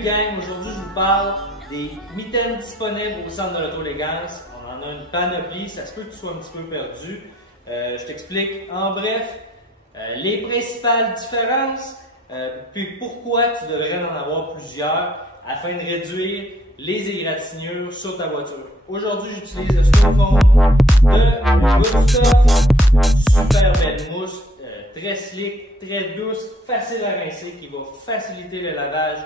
Salut gang, aujourd'hui je vous parle des mitaines disponibles au centre de l'auto-élégance. On en a une panoplie, ça se peut que tu sois un petit peu perdu. Je t'explique en bref les principales différences, puis pourquoi tu devrais en avoir plusieurs afin de réduire les égratignures sur ta voiture. Aujourd'hui j'utilise le Stonefoam de Woodstock, super belle mousse, très slick, très douce, facile à rincer, qui va faciliter le lavage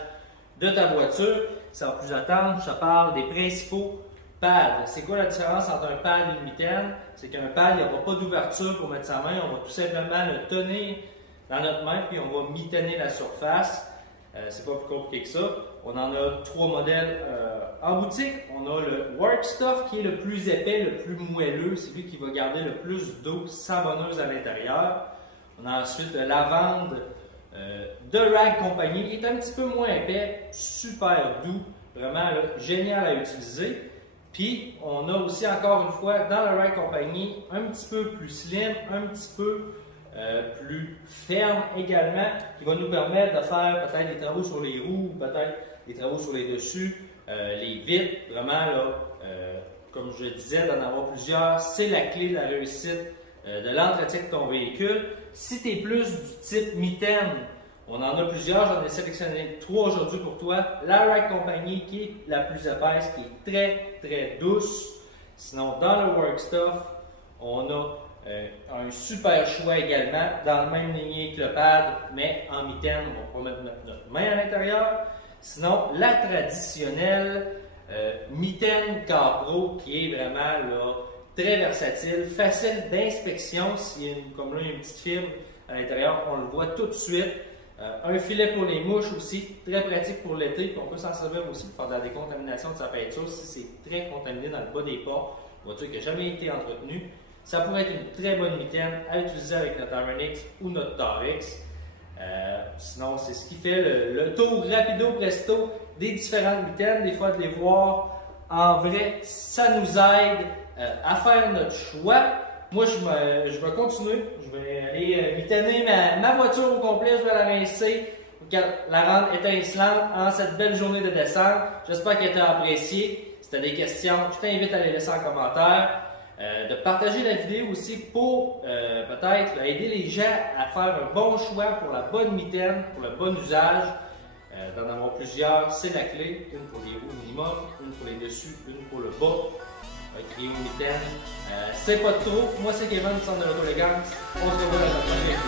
de ta voiture. Sans plus attendre, je te parle des principaux pads. C'est quoi la différence entre un pad et une mitaine? C'est qu'un pad, il n'y aura pas d'ouverture pour mettre sa main, on va tout simplement le tenir dans notre main, puis on va mitainer la surface. C'est pas plus compliqué que ça. On en a trois modèles en boutique. On a le Work Stuff qui est le plus épais, le plus moelleux. C'est lui qui va garder le plus d'eau savonneuse à l'intérieur. On a ensuite le Lavande de Rag Company qui est un petit peu moins épais, super doux, vraiment là, génial à utiliser. Puis on a aussi encore une fois dans le Rag Company un petit peu plus slim, un petit peu plus ferme également, qui va nous permettre de faire peut-être des travaux sur les roues, peut-être des travaux sur les dessus, les vitres. Vraiment là, comme je disais, d'en avoir plusieurs, c'est la clé de la réussite de l'entretien de ton véhicule. Si tu es plus du type mitaine, on en a plusieurs, j'en ai sélectionné trois aujourd'hui pour toi. La Rag Company qui est la plus épaisse, qui est très douce. Sinon, dans le Work Stuff, on a un super choix également, dans le même lignée que le pad, mais en mitaine, on va mettre notre main à l'intérieur. Sinon, la traditionnelle mitaine Capro, qui est vraiment là, très versatile, facile d'inspection. Comme là, il y a une petite fibre à l'intérieur, on le voit tout de suite. Un filet pour les mouches aussi, très pratique pour l'été. On peut s'en servir aussi pour faire de la décontamination de sa peinture si c'est très contaminé dans le bas des ports, voiture qui n'a jamais été entretenue. Ça pourrait être une très bonne mitaine à utiliser avec notre Ironix ou notre Torx. Sinon, c'est ce qui fait le tour rapido presto des différentes mitaines. Des fois, de les voir en vrai, ça nous aide à faire notre choix. Moi, je vais continuer. Je vais aller mitainer ma voiture au complet. Je vais la rincer pour la rendre étincelante en cette belle journée de décembre. J'espère qu'elle t'a apprécié. Si tu as des questions, je t'invite à les laisser en commentaire. De partager la vidéo aussi pour peut-être aider les gens à faire un bon choix pour la bonne mitaine, pour le bon usage. D'en avoir plusieurs, c'est la clé. Une pour les roues minimum, une pour les dessus, une pour le bas. Un trio mitaine. C'est pas trop. Moi, c'est Kevin du centre de l'auto-élégance. On se revoit dans la prochaine vidéo.